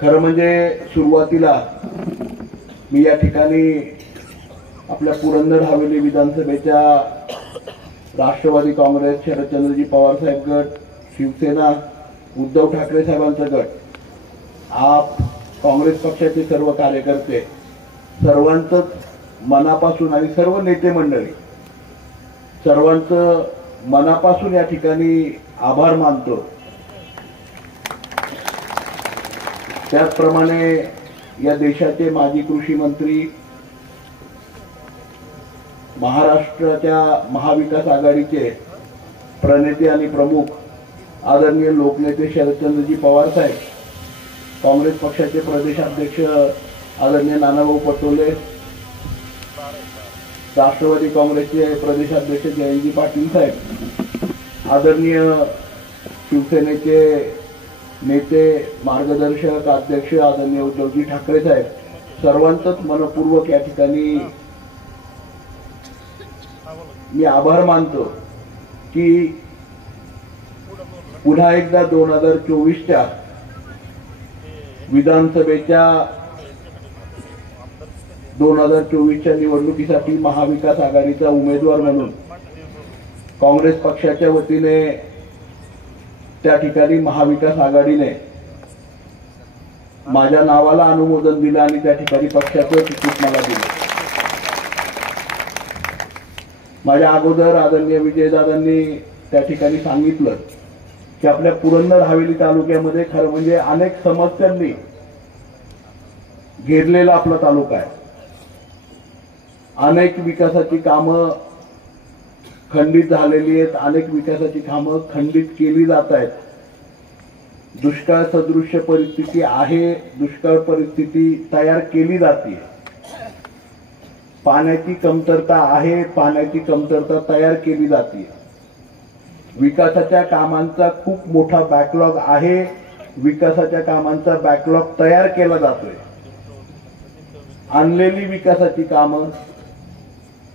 खरं म्हणजे सुरुवातीला मी या ठिकाणी आपल्या पुरंदर हवेली विधानसभेच्या राष्ट्रवादी काँग्रेस, शरदचंद्रजी पवार साहेब गट, शिवसेना, उद्धव ठाकरे साहेबांचा गट, आप काँग्रेस पक्षाचे सर्व कार्यकर्ते, सर्वांचं मनापासून आणि सर्व नेते मंडळी सर्वांचं मनापासून या ठिकाणी आभार मानतो। त्याचप्रमाणे या देशाचे माजी कृषी मंत्री, महाराष्ट्राच्या महाविकास आघाडीचे प्रणेते आणि प्रमुख आदरणीय लोकनेते शरदचंद्रजी पवार साहेब, काँग्रेस पक्षाचे प्रदेशाध्यक्ष आदरणीय नानाभाऊ पटोले, राष्ट्रवादी काँग्रेसचे प्रदेशाध्यक्ष जयंतजी पाटील साहेब, आदरणीय शिवसेनेचे नेते, मार्गदर्शक, अध्यक्ष आदरणीय उद्धवजी ठाकरे साहेब, सर्वांचंच मनपूर्वक या ठिकाणी मी आभार मानतो की पुन्हा एकदा 2024च्या विधानसभेच्या 2024च्या निवडणुकीसाठी महाविकास आघाडीचा उमेदवार म्हणून काँग्रेस पक्षाच्या वतीने त्या ठिकाणी महाविकास आघाडीने माझ्या नावाला अनुमोदन दिलं आणि त्या ठिकाणी पक्षाचं तिकीट मला दिलं। माझ्या अगोदर आदरणीय विजयदादांनी त्या ठिकाणी सांगितलं की आपल्या पुरंदर हवेली तालुक्यामध्ये खरं म्हणजे अनेक समस्यांनी घेरलेला आपला तालुका आहे। अनेक विकासाची कामं खंडित झालेली आहेत, अनेक विकासाची कामं खंडित केली जात आहेत। दुष्काळ सदृश्य परिस्थिती आहे, दुष्काळ परिस्थिती तयार केली जाते, पाण्याची कमतरता आहे, पाण्याची कमतरता तयार केली जाते, विकासाच्या कामांचा खूप मोठा बॅकलॉग आहे, विकासाच्या कामांचा बॅकलॉग तयार केला जातोय। आणलेली विकासाची कामं,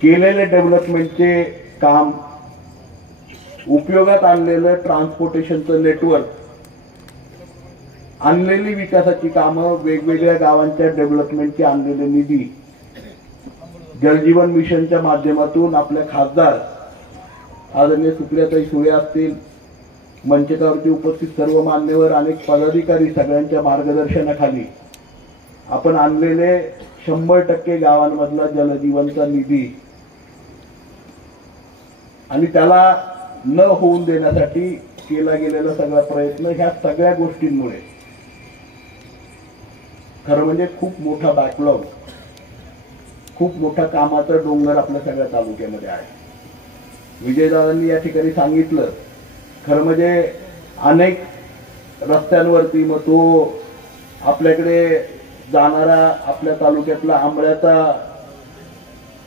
केलेले डेव्हलपमेंटचे काम, उपयोगात आणलेलं ट्रान्सपोर्टेशनचं नेटवर्क, आणलेली विकासाची कामं, वेगवेगळ्या गावांच्या डेव्हलपमेंटची आणलेले निधी, जलजीवन मिशनच्या माध्यमातून आपल्या खासदार आदरणीय सुप्रियाताई सुळे असतील, मंचकावरती उपस्थित सर्व मान्यवर, अनेक पदाधिकारी, सगळ्यांच्या मार्गदर्शनाखाली आपण आणलेले 100% गावांमधला जलजीवनचा निधी आणि त्याला न होऊन देण्यासाठी केला गेलेला सगळा प्रयत्न, ह्या सगळ्या गोष्टींमुळे खरं म्हणजे खूप मोठा बॅकलॉग, खूप मोठा कामाचा डोंगर आपल्या सगळ्या तालुक्यामध्ये आहे। विजयदादांनी या ठिकाणी सांगितलं, खरं म्हणजे अनेक रस्त्यांवरती, मग तो आपल्याकडे जाणारा आपल्या तालुक्यातला आंबळ्याचा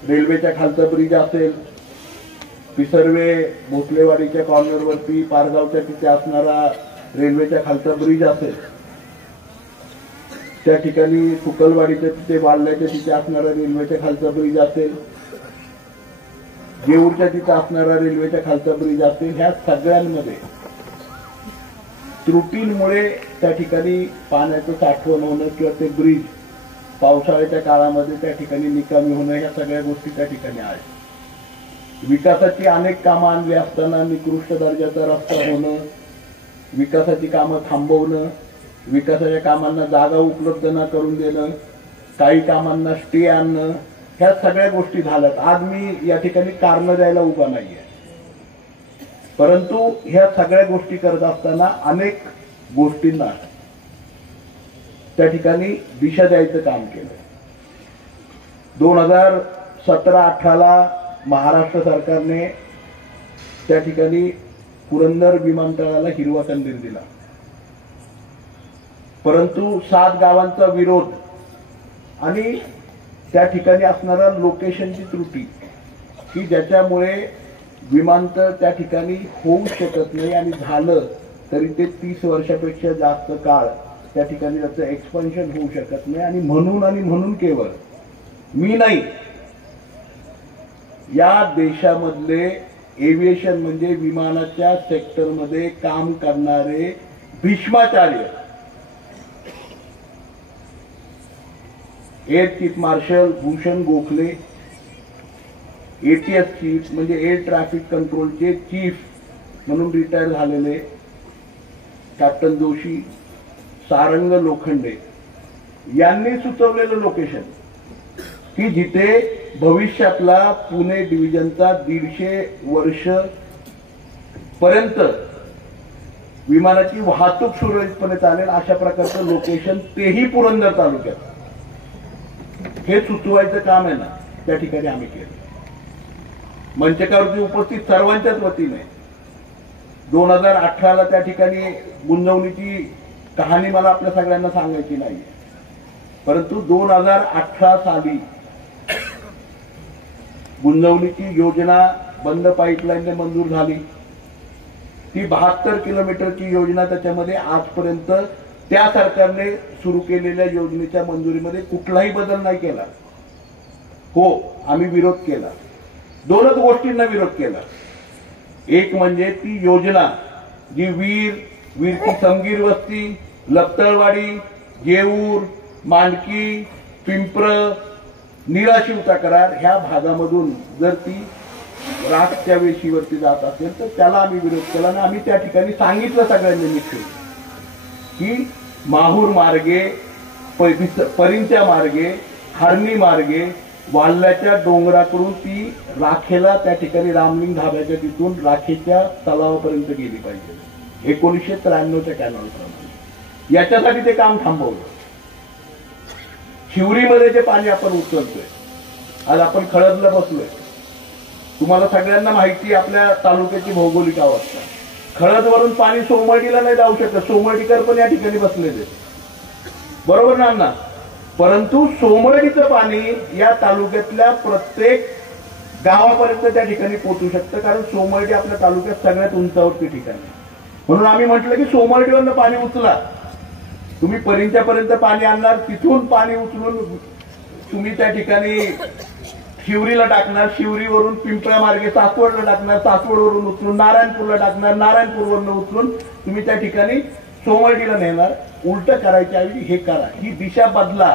रेल्वेच्या खालचा ब्रिज असेल, पिसर्वे भोसलेवाडीच्या कॉर्नरवरती पारगावच्या तिथे असणारा रेल्वेच्या खालचा ब्रिज असेल, त्या ठिकाणी सुकलवाडीच्या तिथे वाळल्याच्या तिथे असणारा रेल्वेच्या खालचा ब्रिज असेल, जेऊरच्या तिथे असणारा रेल्वेच्या खालचा ब्रिज असेल, ह्या सगळ्यांमध्ये त्रुटींमुळे त्या ठिकाणी पाण्याचं साठवण होणं किंवा ते ब्रिज पावसाळ्याच्या काळामध्ये त्या ठिकाणी निकामी होणं, ह्या सगळ्या गोष्टी त्या ठिकाणी आहेत। विकासाची अनेक कामं आणली असताना निकृष्ट दर्जाचा रस्ता होणं, विकासाची कामं थांबवणं, विकासाच्या कामांना जागा उपलब्ध न करून देणं, काही कामांना स्टे आणणं, ह्या सगळ्या गोष्टी झाल्यात। आज मी या ठिकाणी कारण द्यायला उभा नाहीये, परंतु ह्या सगळ्या गोष्टी करत असताना अनेक गोष्टींना त्या ठिकाणी दिशा द्यायचं काम केलं। 2017-18ला महाराष्ट्र सरकारने त्या ठिकाणी पुरंदर विमानतळाला हिरवा कंदील दिला, परंतु 7 गावांचा विरोध आणि त्या ठिकाणी असणारा लोकेशनची त्रुटी की ज्याच्यामुळे विमानतळ त्या ठिकाणी होऊ शकत नाही, आणि झालं तरी ते 30 वर्षापेक्षा जास्त काळ त्या ठिकाणी त्याचं एक्सपेन्शन होऊ शकत नाही। आणि म्हणून केवळ मी नाही, या देशामधले एव्हिएशन म्हणजे विमानाच्या सेक्टरमध्ये काम करणारे भीष्माचार्य air chief marshal Bhushan Gokhale, ATS chief म्हणजे एअर ट्रॅफिक कंट्रोलचे चीफ म्हणून रिटायर झालेले कॅप्टन जोशी, सारंग लोखंडे यांनी सुचवलेलं लोकेशन की जिथे भविष्यातला पुणे डिव्हिजनचा 150 वर्ष पर्यंत विमानाची वाहतूक सुरळीतपणे चालेल अशा प्रकारचं लोकेशन, तेही पुरंदर तालुक्यात, हे सुचवायचं काम आहे ना त्या ठिकाणी आम्ही केलं. मंचकावरती उपस्थित सर्वांच्याच वतीने 2018ला त्या ठिकाणी गुंजवणीची कहाणी मला आपल्या सगळ्यांना सांगायची नाही, परंतु 2018 साली गुंजवणीची योजना बंद पाईपलाईनने मंजूर झाली. ती 72 किलोमीटरची योजना, त्याच्यामध्ये आजपर्यंत त्या सरकारने सुरू केलेल्या योजनेच्या मंजुरीमध्ये कुठलाही बदल नाही केला. हो, आम्ही विरोध केला. दोनच गोष्टींना विरोध केला. एक म्हणजे ती योजना जी वीरची समगीर वस्ती, लपतळवाडी, जेऊर, मांडकी, पिंपर, निराशिवचा करार ह्या भागामधून जर ती रातच्या वेशीवरती जात असेल तर त्याला आम्ही विरोध केला आणि आम्ही त्या ठिकाणी सांगितलं सगळ्यांनी मिळून की माहूर मार्गे, परिंच्या मार्गे, हरणी मार्गे, वाल्ल्याच्या डोंगराकडून ती राखेला त्या ठिकाणी रामलिंग धाब्याच्या तिथून राखेच्या तलावापर्यंत गेली पाहिजे 1993च्या कॅनॉल प्रमाणे. याच्यासाठी ते काम थांबवलं. शिवरीमध्ये जे पाणी आपण उचलतोय, आज आपण खळदला बसलोय, तुम्हाला सगळ्यांना माहिती आपल्या तालुक्याची भौगोलिक अवस्था. खळदवरून पाणी सोमवाडीला नाही जाऊ शकत, सोमवाडीकर पण या ठिकाणी बसलेले, बरोबर ना अण्णा? परंतु सोमवाडीचं पाणी या तालुक्यातल्या प्रत्येक गावापर्यंत त्या ठिकाणी पोहोचू शकतं, कारण सोमवाडी आपल्या तालुक्यात सगळ्यात उंचावरती ठिकाण. म्हणून आम्ही म्हटलं की सोमवाडीवरनं पाणी उचला, तुम्ही परिंच्यापर्यंत पाणी आणणार, तिथून पाणी उचलून तुम्ही त्या ठिकाणी शिवरीला टाकणार, शिवरीवरून पिंपळा मार्गे सासवडला टाकणार, सासवडवरून उचलून नारायणपूरला टाकणार, नारायणपूरवरून उचलून तुम्ही त्या ठिकाणी सोमवाडीला नेणार. उलट करायच्या ऐवजी हे करा, ही दिशा बदला.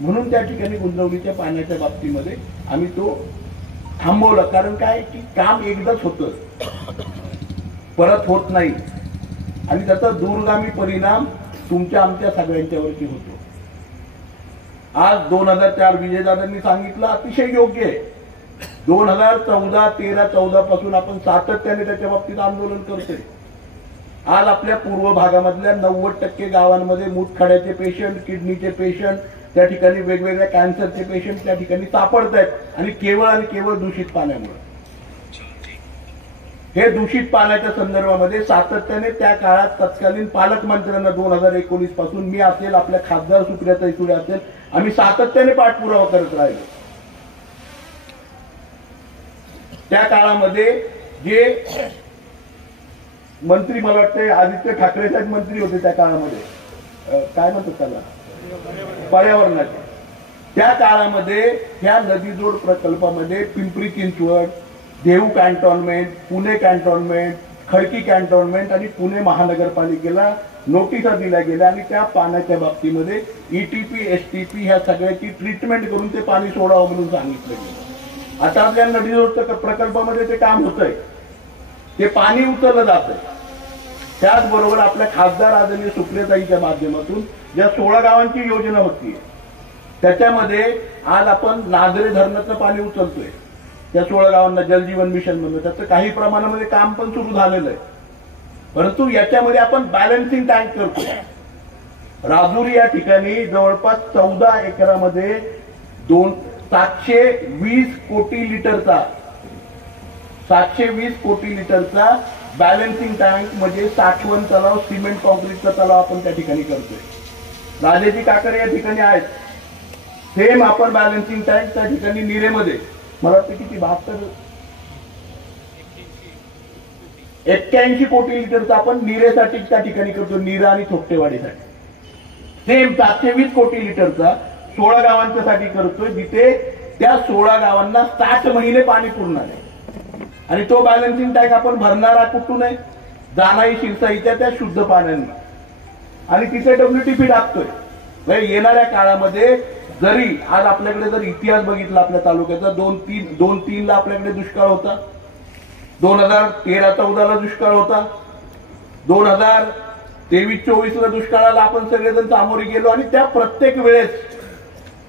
म्हणून त्या ठिकाणी गुंजवणीच्या पाण्याच्या बाबतीमध्ये आम्ही तो थांबवला. कारण काय की काम एकदाच होतं, परत होत नाही आणि त्याचा दूरगामी परिणाम तुमच्या आमच्या सगळ्यांच्यावरती होतो. आज 2004 विजयदादांनी सांगितलं अतिशय योग्य आहे. 2014, 13, 14 पासून आपण सातत्याने त्याच्या बाबतीत आंदोलन करतोय. आज आपल्या पूर्व भागामधल्या 90% गावांमध्ये मूतखड्याचे पेशंट, किडनीचे पेशंट, त्या ठिकाणी वेगवेगळ्या कॅन्सरचे पेशंट त्या ठिकाणी सापडत आहेत आणि केवळ दूषित पाण्यामुळे. हे दूषित पाण्याच्या संदर्भामध्ये सातत्याने त्या काळात तत्कालीन पालकमंत्र्यांना 2019 पासून मी असेल, आपल्या खासदार सुप्रियाताई सुळे असेल, आम्ही सातत्याने पाठपुरावा करत राहिलो. त्या काळामध्ये जे मंत्री, मला वाटतं आदित्य ठाकरे साहेब मंत्री होते त्या काळामध्ये, काय म्हणतात त्याला, पर्यावरणाचे, त्या काळामध्ये ह्या नदीजोड प्रकल्पामध्ये पिंपरी चिंचवड, देऊ cantonment, Pune cantonment, Khadki cantonment आणि पुणे महानगरपालिकेला नोटिसा दिल्या गेल्या आणि त्या पाण्याच्या बाबतीमध्ये ईटीपी, एसटीपी ह्या सगळ्याची ट्रीटमेंट करून ते पाणी सोडावं म्हणून सांगितलं गेलं. आता आपल्या नदीजोड प्रकल्पामध्ये ते काम होतंय, ते पाणी उचललं जातंय. त्याचबरोबर आपल्या खासदार आदरणीय सुप्रियाताईंच्या माध्यमातून ज्या 16 गावांची योजना होती त्याच्यामध्ये आज आपण नागरे धरणाचं पाणी उचलतोय. त्या 16 गावांना जलजीवन मिशन म्हणून त्याचं काही प्रमाणामध्ये काम पण सुरू झालेलं आहे. परंतु याच्यामध्ये आपण बॅलन्सिंग टँक करतो. राजुरी या ठिकाणी जवळपास 14 एकरामध्ये 720 कोटी लिटरचा बॅलन्सिंग टँक म्हणजे साठवण तलाव, सिमेंट कॉन्क्रीटचा तलाव आपण त्या ठिकाणी करतोय. राजेजी काकडे या ठिकाणी आहेत, सेम आपण बॅलन्सिंग टँक त्या ठिकाणी निरेमध्ये, मला वाटतं किती 81 कोटी लिटरचा आपण निरेसाठी त्या ठिकाणी करतो, नीरा आणि थोपटेवाडीसाठी. सेम 720 कोटी लिटरचा 16 गावांच्यासाठी करतोय, जिथे त्या 16 गावांना 60 महिने पाणी पुरणार आहे. आणि तो बॅलन्सिंग टँक आपण भरणारा कुठून आहे, जानाई शिरसाईच्या त्या शुद्ध पाण्याने, आणि तिथे WTP टाकतोय. येणाऱ्या काळामध्ये जरी आज आपल्याकडे जर इतिहास बघितला आपल्या तालुक्याचा 2-3 ला आपल्याकडे दुष्काळ होता, 2013-14 ला दुष्काळ होता, 2023-24 ला दुष्काळाला आपण सगळेजण सामोरे गेलो आणि त्या प्रत्येक वेळेस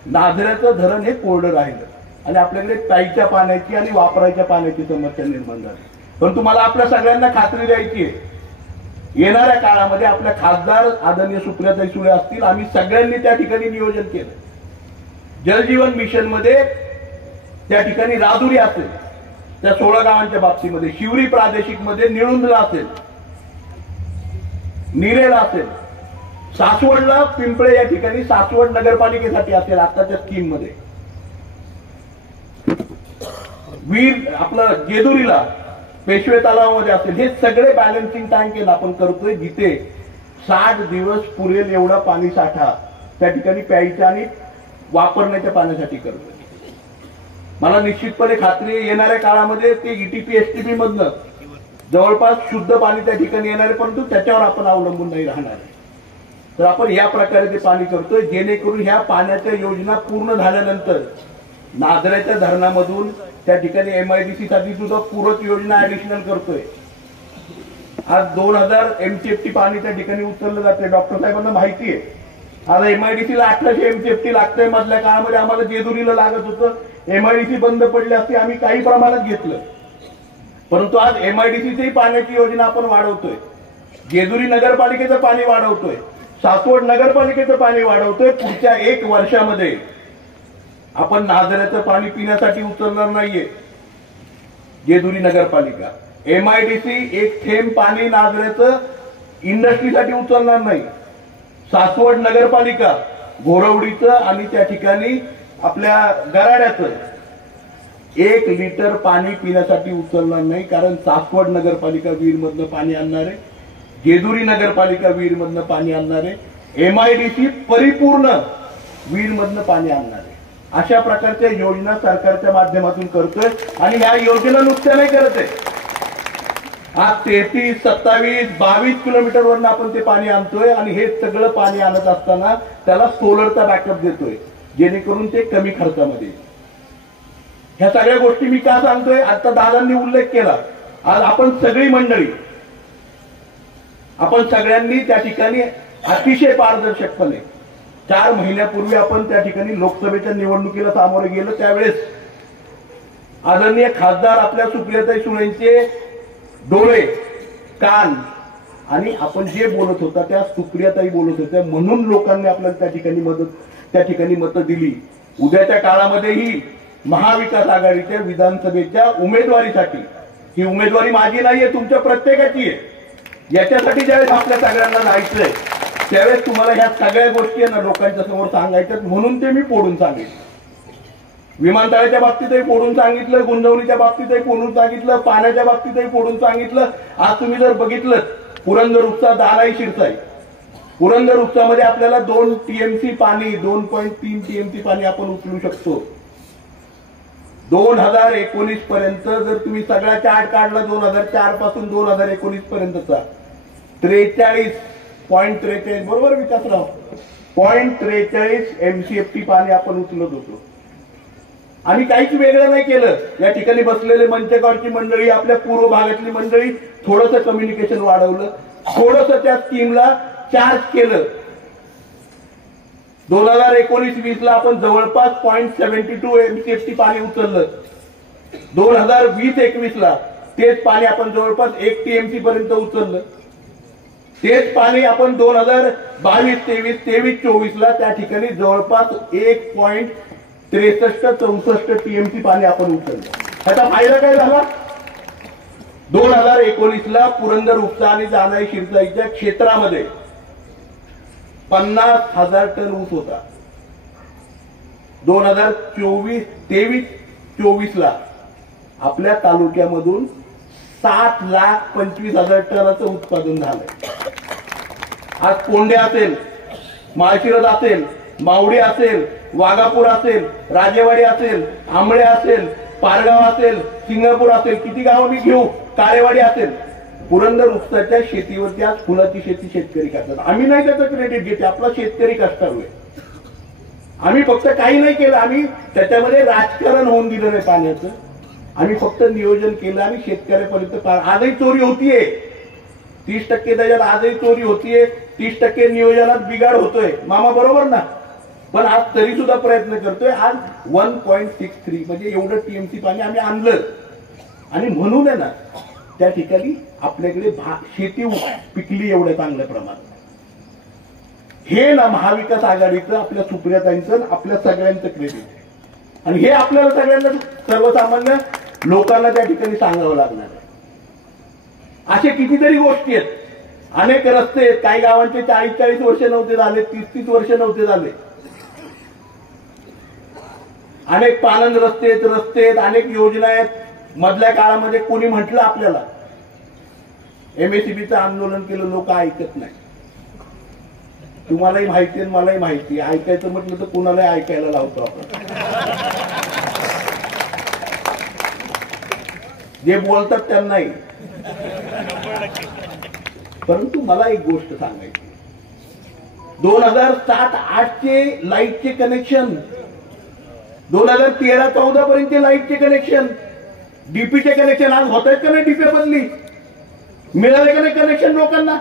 नाझऱ्याचं धरण हे कोरडं राहिलं आणि आपल्याकडे प्यायच्या पाण्याची आणि वापरायच्या पाण्याची समस्या निर्माण झाली. पण तुम्हाला आपल्या सगळ्यांना खात्री द्यायची आहे, येणाऱ्या काळामध्ये आपल्या खासदार आदरणीय सुप्रियाताई सुळे असतील, आम्ही सगळ्यांनी त्या ठिकाणी नियोजन केलं. जलजीवन मिशन मध्ये त्या ठिकाणी राजुरी असेल, त्या 16 गावांच्या बाबतीमध्ये शिवरी प्रादेशिक मध्ये निळुंदला असेल, निरेला असेल, सासवडला पिंपळे या ठिकाणी सासवड नगरपालिकेसाठी असेल आताच्या स्कीम मध्ये, वीर आपलं जेजुरीला पेशवे तलावामध्ये असेल, हे सगळे बॅलन्सिंग टँक आपण करतोय जिथे 60 दिवस पुरेल एवढा पाणी साठा त्या ठिकाणी प्यायच्या आणि वापरण्याच्या पाण्यासाठी करतोय. मला निश्चितपणे खात्री आहे येणाऱ्या काळामध्ये ते ईटीपी एसटीपी मधनं जवळपास शुद्ध पाणी त्या ठिकाणी येणार आहे, परंतु त्याच्यावर आपण अवलंबून नाही राहणार आहे. तर आपण या प्रकारे ते पाणी करतोय जेणेकरून ह्या पाण्याच्या योजना पूर्ण झाल्यानंतर नाझऱ्याच्या धरणामधून त्या ठिकाणी MIDC साठी सुद्धा पूरक योजना ऍडिशनल करतोय. आज 2000 MCFT पाणी त्या ठिकाणी उचललं जाते. डॉक्टर साहेबांना माहिती आहे, आज MIDC ला 1800 MCFT लागतंय. मधल्या काळामध्ये आम्हाला जेजुरीला लागत होतं, MIDC बंद पडली असती, आम्ही काही प्रमाणात घेतलं, परंतु आज MIDCची पाण्याची योजना आपण वाढवतोय, जेजुरी नगरपालिकेचं पाणी वाढवतोय, सासवड नगरपालिकेचं पाणी वाढवतोय. पुढच्या 1 वर्षामध्ये आपण नाझऱ्याचं पाणी पिण्यासाठी उचलणार नाहीये. जेजुरी नगरपालिका MIDC एक थेंब पाणी नाझऱ्याचं इंडस्ट्रीसाठी उचलणार नाही. सासवड नगरपालिका घोरवडीचं आणि त्या ठिकाणी आपल्या गराड्याचं 1 लिटर पाणी पिण्यासाठी उचलणार नाही, कारण सासवड नगरपालिका वीरमधनं पाणी आणणार आहे, जेजुरी नगरपालिका वीरमधनं पाणी आणणार आहे, MIDC परिपूर्ण वीरमधनं पाणी आणणार आहे. अशा प्रकारच्या योजना सरकारच्या माध्यमातून करतोय आणि ह्या योजना नुसत्या नाही करत आहे. आज 33, 27, 22 किलोमीटरवरून आपण ते पाणी आणतोय आणि हे सगळं पाणी आणत असताना त्याला सोलरचा बॅकअप देतोय जेणेकरून ते कमी खर्चामध्ये. ह्या सगळ्या गोष्टी मी का सांगतोय, आता दादांनी उल्लेख केला. आज आपण सगळ्यांनी त्या ठिकाणी अतिशय पारदर्शकपणे 4 महिन्यापूर्वी आपण त्या ठिकाणी लोकसभेच्या निवडणुकीला सामोरे गेलो. त्यावेळेस आदरणीय खासदार आपल्या सुप्रियाताई सुळेंचे डोळे, कान आणि आपण जे बोलत होता त्या सुप्रियाताई बोलत होत्या म्हणून लोकांनी आपल्याला त्या ठिकाणी मतं दिली. उद्याच्या काळामध्येही महाविकास आघाडीच्या विधानसभेच्या उमेदवारीसाठी, ही उमेदवारी माझी नाहीये, तुमच्या प्रत्येकाची आहे. याच्यासाठी ज्यावेळेस आपल्या सगळ्यांना जायचंय त्यावेळेस तुम्हाला ह्या सगळ्या गोष्टी ना लोकांच्या समोर सांगायच्यात, म्हणून ते मी फोडून सांगितलं. विमानतळाच्या बाबतीतही फोडून सांगितलं, गुंजवणीच्या बाबतीतही फोडून सांगितलं, पाण्याच्या बाबतीतही फोडून सांगितलं. आज तुम्ही जर बघितलं पुरंदर उपसा, दानाई शिरसाई, पुरंदर उपसामध्ये आपल्याला 2 TMC पाणी, 2.3 TMC पाणी आपण उचलू शकतो. 2019 पर्यंत जर तुम्ही सगळा चार्ट काढला 2004 पासून 2019 पर्यंतचा 43.43 बरोबर विकासराव 0.43 MCFT पाणी आपण उचलत होतो आणि काहीच वेगळं नाही केलं. या ठिकाणी बसलेले मंचगावची मंडळी, आपल्या पूर्व भागातली मंडळी थोडंसं कम्युनिकेशन वाढवलं, थोडंसं त्या स्कीमला चार्ज केलं. 2019-20 ला आपण जवळपास 0.72 MCFT पाणी उचललं. 2020-21 ला तेच पाणी आपण जवळपास 1 TMC पर्यंत उचललं. तेच पाणी आपण 2022-23 ला त्या ठिकाणी जवळपास 1.63-64 TMC पाणी आपण उचललं. त्याचा फायदा काय झाला? 2019 ला पुरंदर उपसा आणि दानाई शिरसाईच्या क्षेत्रामध्ये 50,000 टन ऊस होता. 2023-24 ला आपल्या तालुक्यामधून 7,25,000 टनाचं उत्पादन झालंय. आज कोंडे असेल, माळशिरस असेल, मावडी असेल, वाघापूर असेल, राजेवाडी असेल, आंबळे असेल, पारगाव असेल, सिंगापूर असेल, किती गावं मी घेऊ, काळेवाडी असेल, पुरंदर उपसाच्या शेतीवरती आज फुलाची शेती शेतकरी करतात. आम्ही नाही त्याचं क्रेडिट घेते, आपला शेतकरी कष्टाळू आहे. आम्ही फक्त काही नाही केलं, आम्ही त्याच्यामध्ये राजकारण होऊन दिलं नाही पाण्याचं. आम्ही फक्त नियोजन केलं आणि शेतकऱ्यापर्यंत आजही चोरी होतीये, 30% त्याच्यात आजही चोरी होतीये, 30% नियोजनात बिघाड होतोय. मामा बरोबर ना? पण आज तरी सुद्धा प्रयत्न करतोय. आज 1.63 म्हणजे एवढं टीएमसी पाणी आम्ही आणलं. आणि म्हणून आहे ना त्या ठिकाणी आपल्याकडे शेती पिकली एवढ्या चांगल्या प्रमाणात. हे ना महाविकास आघाडीचं, आपल्या सुप्रियाताईंचं, आपल्या सगळ्यांचं क्रेडिट आहे. आणि हे आपल्याला सगळ्यांना, सर्वसामान्य लोकांना त्या ठिकाणी सांगावं लागणार आहे. असे कितीतरी गोष्टी आहेत, अनेक रस्ते आहेत, काही गावांचे 40-40 वर्ष नव्हते झाले, 30-30 वर्ष नव्हते झाले. अनेक पालन रस्ते आहेत, अनेक योजना आहेत. मधल्या काळामध्ये कोणी म्हटलं आपल्याला, एमएससीबीचं आंदोलन केलं, लोक ऐकत नाही. तुम्हालाही माहिती आहे, मलाही माहिती आहे. ऐकायचं म्हटलं तर कुणालाही ऐकायला लावतो आपण. जे बोलतात त्यांनाही. परंतु मला एक गोष्ट सांगायची, 2007-8 चे लाईटचे कनेक्शन, 2013-14 पर्यंत लाईटचे कनेक्शन, डीपीचे कनेक्शन आज होत आहेत का नाही? डीपी बदली, मिळाले का नाही कनेक्शन लोकांना?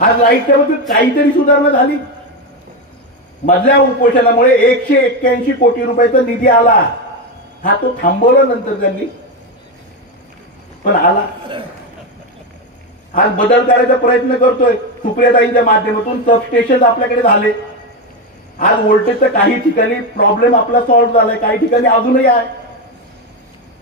आज लाईटच्या बाबतीत काहीतरी सुधारणा झाली. मधल्या उपोषणामुळे 181 कोटी रुपयाचा निधी आला. हा तो थांबवला नंतर त्यांनी, पण आला. आज बदल करायचा प्रयत्न करतोय सुप्रियाताईंच्या माध्यमातून. सबस्टेशन आपल्याकडे झाले. आज व्होल्टेजचा काही ठिकाणी प्रॉब्लेम आपला सॉल्व्ह झालाय, काही ठिकाणी अजूनही आहे.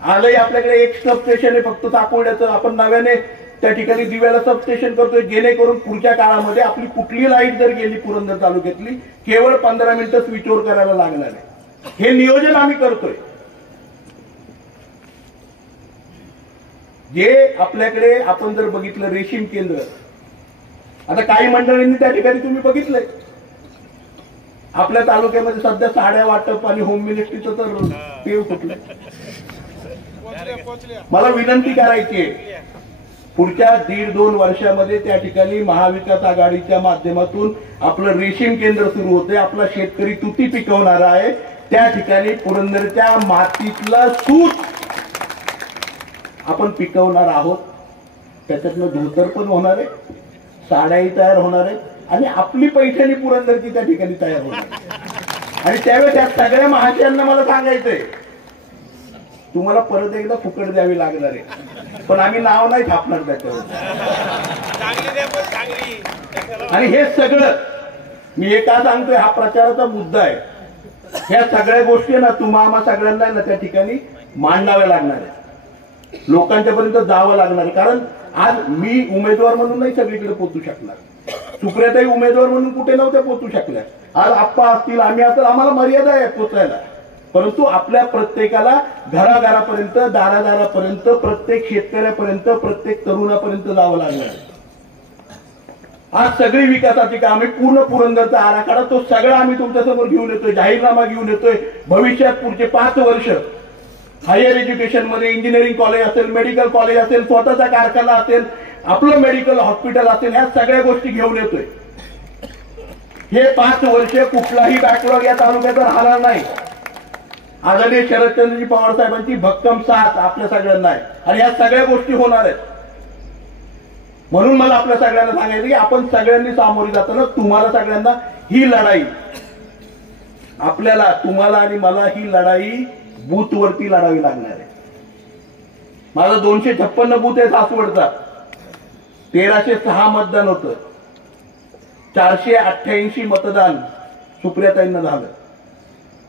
आजही आपल्याकडे एक सबस्टेशन आहे फक्त साकोड्याचं. आपण नव्याने त्या ठिकाणी दिव्याला सबस्टेशन करतोय, जेणेकरून पुढच्या काळामध्ये आपली कुठली लाईट जर गेली पुरंदर तालुक्यातली, केवळ 15 मिनिटं स्विच ओव्हर करायला लागणार आहे. हे नियोजन आम्ही करतोय. जे आपल्याकडे आपण जर बघितलं रेशीम केंद्र, आता काही मंडळींनी त्या ठिकाणी तुम्ही बघितलंय, आपल्या तालुक्यामध्ये सध्या साड्या वाटप आणि होम मिनिस्ट्रीचं तर पेव फुटलं. मला विनंती करायची आहे, पुढच्या 1.5-2 वर्षामध्ये त्या ठिकाणी महाविकास आघाडीच्या माध्यमातून आपलं रेशीम केंद्र सुरू होते. आपला शेतकरी तुती पिकवणारा आहे. त्या ठिकाणी पुरंदरच्या मातीतला सूत आपण पिकवणार आहोत. त्याच्यातनं धोतर पण होणार आहे, साड्याही तयार होणार आहे आणि आपली पैठणी पुरंदरची त्या ठिकाणी तयार होणार आहे. आणि त्यावेळेस त्या सगळ्या महाशयांना मला सांगायचंय, तुम्हाला परत एकदा फुकट द्यावी लागणार आहे, पण आम्ही नाव नाही छापणार त्याच्यावर. आणि हे सगळं मी हे का सांगतोय, हा प्रचाराचा मुद्दा आहे. ह्या सगळ्या गोष्टी ना तुम्हाला सगळ्यांना ना त्या ठिकाणी मांडाव्या लागणार आहे, लोकांच्या पर्यंत जावं लागणार आहे. कारण आज मी उमेदवार म्हणून नाही सगळीकडे पोहोचू शकणार, सुप्रियाताई उमेदवार म्हणून कुठे नव्हत्या पोहोचू शकल्या. आज आप्पा असतील, आम्ही असतील, आम्हाला मर्यादा आहे पोहोचायला. परंतु आपल्या प्रत्येकाला घराघरापर्यंत, दारादारापर्यंत, प्रत्येक शेतकऱ्यापर्यंत, प्रत्येक तरुणापर्यंत जावं लागणार आहे. आज सगळी विकासाची कामे, पूर्ण पुरंदरचा आराखडा, तो सगळा आम्ही तुमच्यासमोर घेऊन येतोय, जाहीरनामा घेऊन येतोय. भविष्यात पुढचे 5 वर्ष हायर एज्युकेशन मध्ये इंजिनिअरिंग कॉलेज असेल, मेडिकल कॉलेज असेल, स्वतःचा कारखाना असेल, आपलं मेडिकल हॉस्पिटल असेल, ह्या सगळ्या गोष्टी घेऊन येतोय. हे 5 वर्ष कुठलाही बॅकलॉग या तालुक्यात राहणार नाही. आदरणीय शरदचंद्रजी पवार साहेबांची भक्कम साथ आपल्या सगळ्यांना आहे आणि या सगळ्या गोष्टी होणार आहेत. म्हणून मला आपल्या सगळ्यांना सांगायचं की आपण सगळ्यांनी सामोरी जाताना तुम्हाला सगळ्यांना ही लढाई, आपल्याला, तुम्हाला आणि मला ही लढाई बूथवरती लढावी लागणार आहे. माझं 256 बूथ आहे सासवडचा, 1306 मतदान होतं, 488 मतदान सुप्रियाताईंना झालं,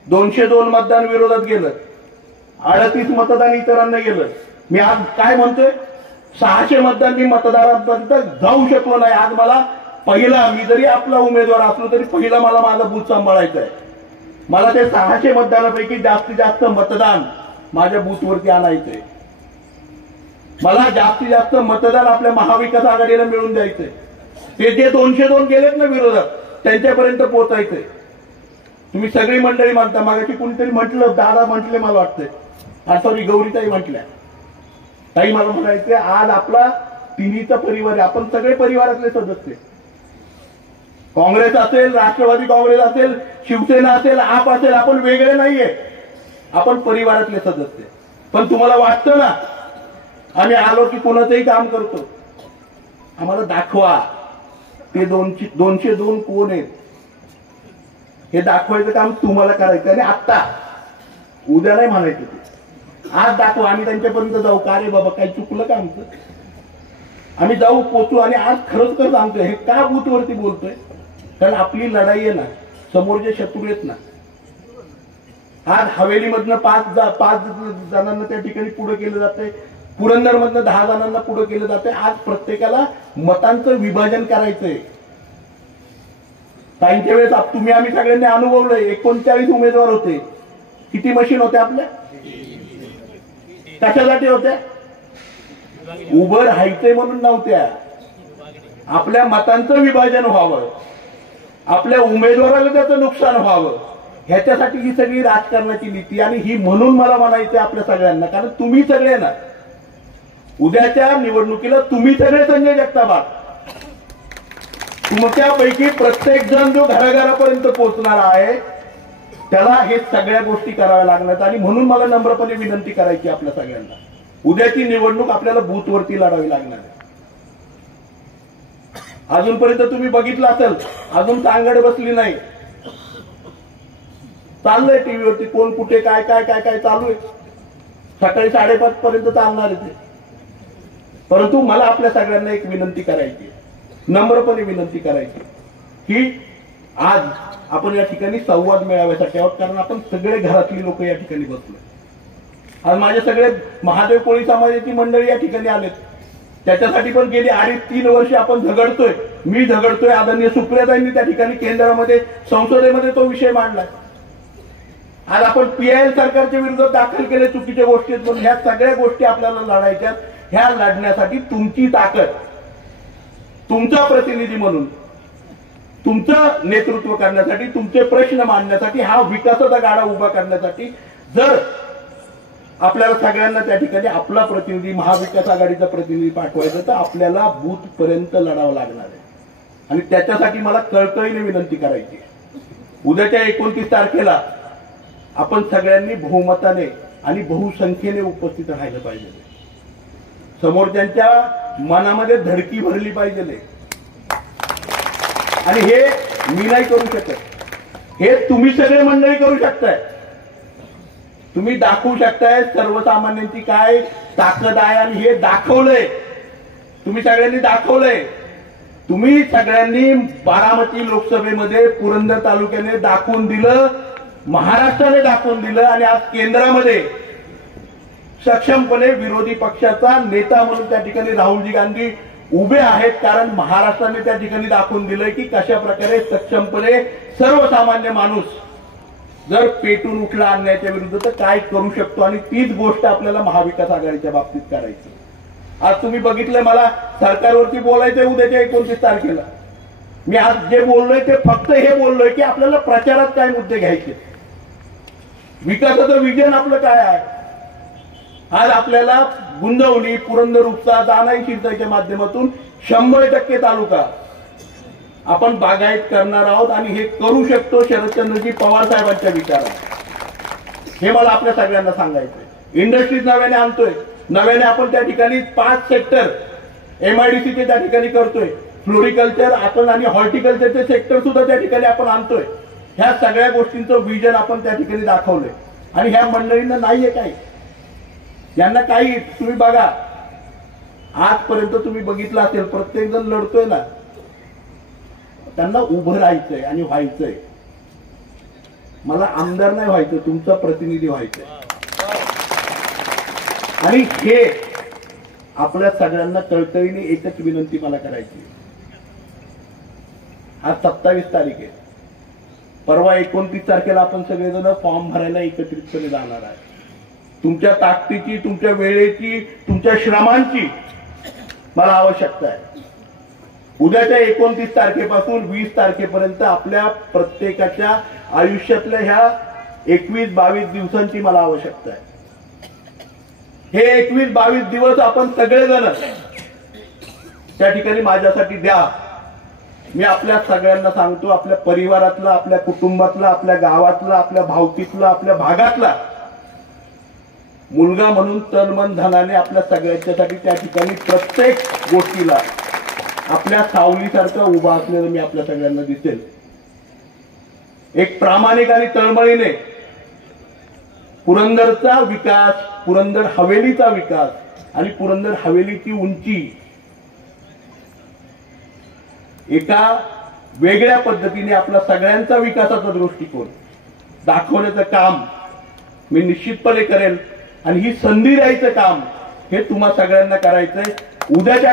202 मतदान विरोधात गेलं, 38 मतदान इतरांना गेलं. मी आज काय म्हणतोय, 600 मतदान मी मतदारांपर्यंत जाऊ शकलो नाही. आज मला पहिला, मी जरी आपला उमेदवार असलो तरी पहिला मला माझा बूथ सांभाळायचा आहे. मला ते 600 मतदानापैकी जास्तीत जास्त मतदान माझ्या बूथवरती आणायचंय. मला जास्तीत जास्त मतदान आपल्या महाविकास आघाडीला मिळून द्यायचंय. ते जे 202 गेलेत ना विरोधात, त्यांच्यापर्यंत पोहोचायचंय. तुम्ही सगळी मंडळी मानता. मागाशी कुणीतरी म्हटलं, दादा म्हटले मला वाटतंय, सॉरी गौरीताई म्हटल्या, ताई मला म्हणायचे आज आपला तिन्हीचा परिवार आहे, आपण सगळे परिवारातले सदस्य, काँग्रेस असेल, राष्ट्रवादी काँग्रेस असेल, शिवसेना असेल, आप असेल, आपण वेगळे नाहीये, आपण परिवारातले सदस्य. पण तुम्हाला वाटतं ना आम्ही आलो की कोणाचंही काम करतो, आम्हाला दाखवा ते 202 कोण आहेत हे दाखवायचं काम तुम्हाला करायचं. आणि आत्ता उद्या नाही म्हणायचं, ते आज दाखवा. आम्ही त्यांच्यापर्यंत जाऊ का, रे बाबा काही चुकलं का आमचं, आम्ही जाऊ पोचू. आणि आज खरंच कर सांगतोय, हे का बूथवरती बोलतोय, कारण आपली लढाई आहे ना, समोरचे शत्रू आहेत ना. आज हवेलीमधनं 5 जणांना त्या ठिकाणी पुढे केलं जातंय, पुरंदरमधनं 10 जणांना पुढे केलं जातंय. आज प्रत्येकाला मतांचं विभाजन करायचंय. ताईंच्या वेळेस तुम्ही आम्ही सगळ्यांनी अनुभवलंय, 39 उमेदवार होते. किती मशीन होत्या आपल्या, कशासाठी होत्या, उभं राहायचंय म्हणून नव्हत्या. आपल्या मतांचं विभाजन व्हावं, आपल्या उमेदवाराला त्याचं नुकसान व्हावं, ह्याच्यासाठी ही सगळी राजकारणाची नीती. आणि ही म्हणून मला म्हणायचंय आपल्या सगळ्यांना, कारण तुम्ही सगळे ना उद्याच्या निवडणुकीला तुम्ही सगळे संजय जगताप आहात. तुमच्यापैकी प्रत्येक जण जो घराघरापर्यंत पोहोचणार आहे त्याला हे सगळ्या गोष्टी कराव्या लागणार. आणि म्हणून मला नम्रपणे विनंती करायची आपल्या सगळ्यांना, उद्याची निवडणूक आपल्याला बूथवरती लढावी लागणार आहे. अजूनपर्यंत तुम्ही बघितलं असेल, अजून सांगड बसली नाही, चाललंय टीव्हीवरती कोण कुठे काय काय काय काय चालू आहे. सकाळी 5:30 पर्यंत चालणार आहे ते. परंतु मला आपल्या सगळ्यांना एक विनंती करायची, नम्रपणे विनंती करायची, की आज आपण या ठिकाणी संवाद मेळाव्यासाठी आहोत, कारण आपण सगळे घरातली लोक या ठिकाणी बसलोय. आज माझे सगळे महादेव कोळी समाजाची मंडळी या ठिकाणी आलेत. त्याच्यासाठी पण गेली 2.5-3 वर्ष आपण झगडतोय, मी झगडतोय. आदरणीय सुप्रियाताईंनी त्या ठिकाणी केंद्रामध्ये संसदेमध्ये तो विषय मांडलाय. आज आपण PIL सरकारच्या विरोधात दाखल केले चुकीच्या गोष्टी, म्हणून ह्या सगळ्या गोष्टी आपल्याला लढायच्या. ह्या लढण्यासाठी तुमची ताकद, तुमचा प्रतिनिधी म्हणून तुमचं नेतृत्व करण्यासाठी, तुमचे प्रश्न मांडण्यासाठी, हा विकासाचा गाडा उभा करण्यासाठी जर आपल्याला सगळ्यांना त्या ठिकाणी आपला प्रतिनिधी, महाविकास आघाडीचा प्रतिनिधी पाठवायचा, तर आपल्याला बूथ पर्यंत लढावं लागणार आहे. आणि त्याच्यासाठी मला कळकळीने विनंती करायची, उद्याच्या 29 तारखेला आपण सगळ्यांनी बहुमताने आणि बहुसंख्येने उपस्थित राहिलं पाहिजे. समोरच्यांच्या मनामध्ये धडकी भरली पाहिजे. आणि हे मी नाही करू शकत, हे तुम्ही सगळे मंडळी करू शकताय. तुम्ही दाखवू शकताय सर्वसामान्यांची काय ताकद आहे, आणि हे दाखवलंय, तुम्ही सगळ्यांनी दाखवलंय. तुम्ही सगळ्यांनी बारामती लोकसभेमध्ये पुरंदर तालुक्याने दाखवून दिलं, महाराष्ट्राने दाखवून दिलं. आणि आज केंद्रामध्ये सक्षमपणे विरोधी पक्षाचा नेता म्हणून त्या ठिकाणी राहुलजी गांधी उभे आहेत, कारण महाराष्ट्राने त्या ठिकाणी दाखवून दिलंय की कशा प्रकारे सक्षमपणे सर्वसामान्य माणूस जर पेटून उठला अन्यायाच्या विरुद्ध तर काय करू शकतो. आणि तीच गोष्ट आपल्याला महाविकास आघाडीच्या बाबतीत करायची. आज तुम्ही बघितलंय, मला सरकारवरती बोलायचंय उद्याच्या 29 तारखेला. मी आज जे बोललोय ते फक्त हे बोललोय की आपल्याला प्रचारात काय मुद्दे घ्यायचे, विकासाचं विजन आपलं काय आहे. आज आपल्याला गुंजवली, पुरंदर, उपसा, दानाई, शिरसाईच्या माध्यमातून 100% तालुका आपण बागायत करणार आहोत. आणि हे करू शकतो शरदचंद्रजी पवार साहेबांच्या विचारात. हे मला आपल्या सगळ्यांना सांगायचंय. इंडस्ट्रीज नव्याने आणतोय, नव्याने आपण त्या ठिकाणी 5 सेक्टर MIDCचे त्या ठिकाणी करतोय, फ्लोरिकल्चर आपण आणि हॉर्टिकल्चरचे सेक्टर सुद्धा त्या ठिकाणी आपण आणतोय. ह्या सगळ्या गोष्टींचं विजन आपण त्या ठिकाणी दाखवलंय. आणि ह्या मंडळींना नाहीये काही, यांना काही. तुम्ही बघा, आजपर्यंत तुम्ही बघितलं असेल, प्रत्येक जण लढतोय ना, त्यांना उभं राहायचंय आणि व्हायचंय. मला आमदार नाही व्हायचं, तुमचा प्रतिनिधी व्हायचंय. आणि हे आपल्या सगळ्यांना कळकळीने एकच विनंती मला करायची. आज 27 तारीख आहे, परवा 29 तारखेला आपण सगळेजण फॉर्म भरायला एकत्रितपणे जाणार आहे. तुमच्या ताकदीची, तुमच्या वेळेची, तुमच्या श्रमांची मला आवश्यकता आहे. उद्याच्या 29 तारखेपासून 20 तारखेपर्यंत आपल्या प्रत्येकाच्या आयुष्यातल्या ह्या 21-22 दिवसांची मला आवश्यकता आहे. हे 21-22 दिवस आपण सगळेजण त्या ठिकाणी माझ्यासाठी द्या. मी आपल्या सगळ्यांना सांगतो, आपल्या परिवारातला, आपल्या कुटुंबातला, आपल्या गावातला, आपल्या भावकीतला, आपल्या भागातला मुलगा म्हणून तन मन धनाने आपल्या सगळ्यांच्यासाठी त्या ठिकाणी प्रत्येक गोष्टीला आपल्या सावलीसारखं उभा असलेलं मी आपल्या सगळ्यांना दिसेल. एक प्रामाणिक आणि तळमळीने पुरंदरचा विकास, पुरंदर हवेलीचा विकास आणि पुरंदर हवेलीची उंची एका वेगळ्या पद्धतीने आपला सगळ्यांचा विकासाचा दृष्टिकोन दाखवण्याचं काम मी निश्चितपणे करेल. आणि ही संधी द्यायचं काम हे तुम्हा सगळ्यांना करायचंय. उद्याच्या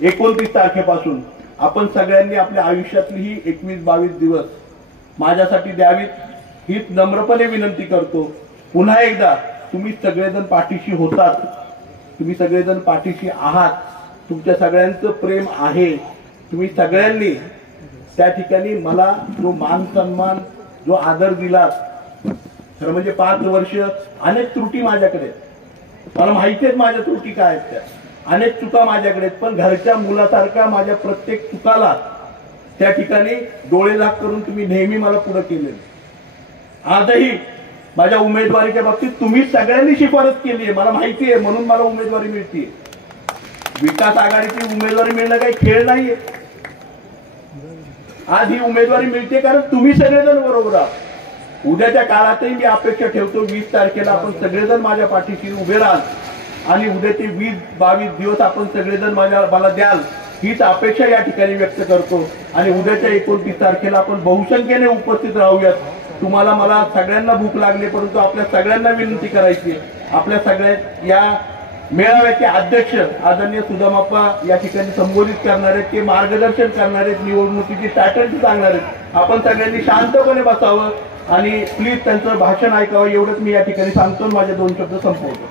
29 तारखेपासून आपण सगळ्यांनी आपल्या आयुष्यातली ही 21-22 दिवस माझ्यासाठी द्यावीत हीच नम्रपणे विनंती करतो. पुन्हा एकदा तुम्ही सगळेजण पाठीशी होतात, तुम्ही सगळेजण पाठीशी आहात, तुमच्या सगळ्यांचं प्रेम आहे. तुम्ही सगळ्यांनी त्या ठिकाणी मला जो मान सन्मान, जो आदर दिलात, खरं म्हणजे 5 वर्ष अनेक त्रुटी माझ्याकडे, मला माहिती आहेत माझ्या त्रुटी काय आहेत, त्या अनेक चुका माझ्याकडे, पण घरच्या मुलासारखा माझ्या प्रत्येक चुकाला त्या ठिकाणी डोळे झाक करून तुम्ही नेहमी मला पुढे केले. आजही माझ्या उमेदवारीच्या बाबतीत तुम्ही सगळ्यांनी शिफारस केली आहे, मला माहिती आहे, म्हणून मला उमेदवारी मिळते. विकास आघाडीची उमेदवारी मिळणं काही खेळ नाहीये. आज ही उमेदवारी मिळते कारण तुम्ही सगळेजण बरोबर आहात. उद्याच्या काळातही मी अपेक्षा ठेवतो 20 तारखेला आपण सगळेजण माझ्या पाठीशी उभे राहाल आणि उद्या ते 20-22 दिवस आपण सगळेजण मला द्याल हीच अपेक्षा या ठिकाणी व्यक्त करतो. आणि उद्याच्या 29 तारखेला आपण बहुसंख्येने उपस्थित राहूयात. तुम्हाला मला सगळ्यांना भूक लागली, परंतु आपल्या सगळ्यांना विनंती करायची, आपल्या सगळ्या या मेळाव्याचे अध्यक्ष आदरणीय सुदामाप्पा या ठिकाणी संबोधित करणार आहेत, ते मार्गदर्शन करणार आहेत, निवडणुकीची स्ट्रॅटेजी सांगणार आहेत. आपण सगळ्यांनी शांतपणे बसावं आणि प्लीज त्यांचं भाषण ऐकावं एवढंच मी या ठिकाणी सांगतो. माझे 2 शब्द संपवतो.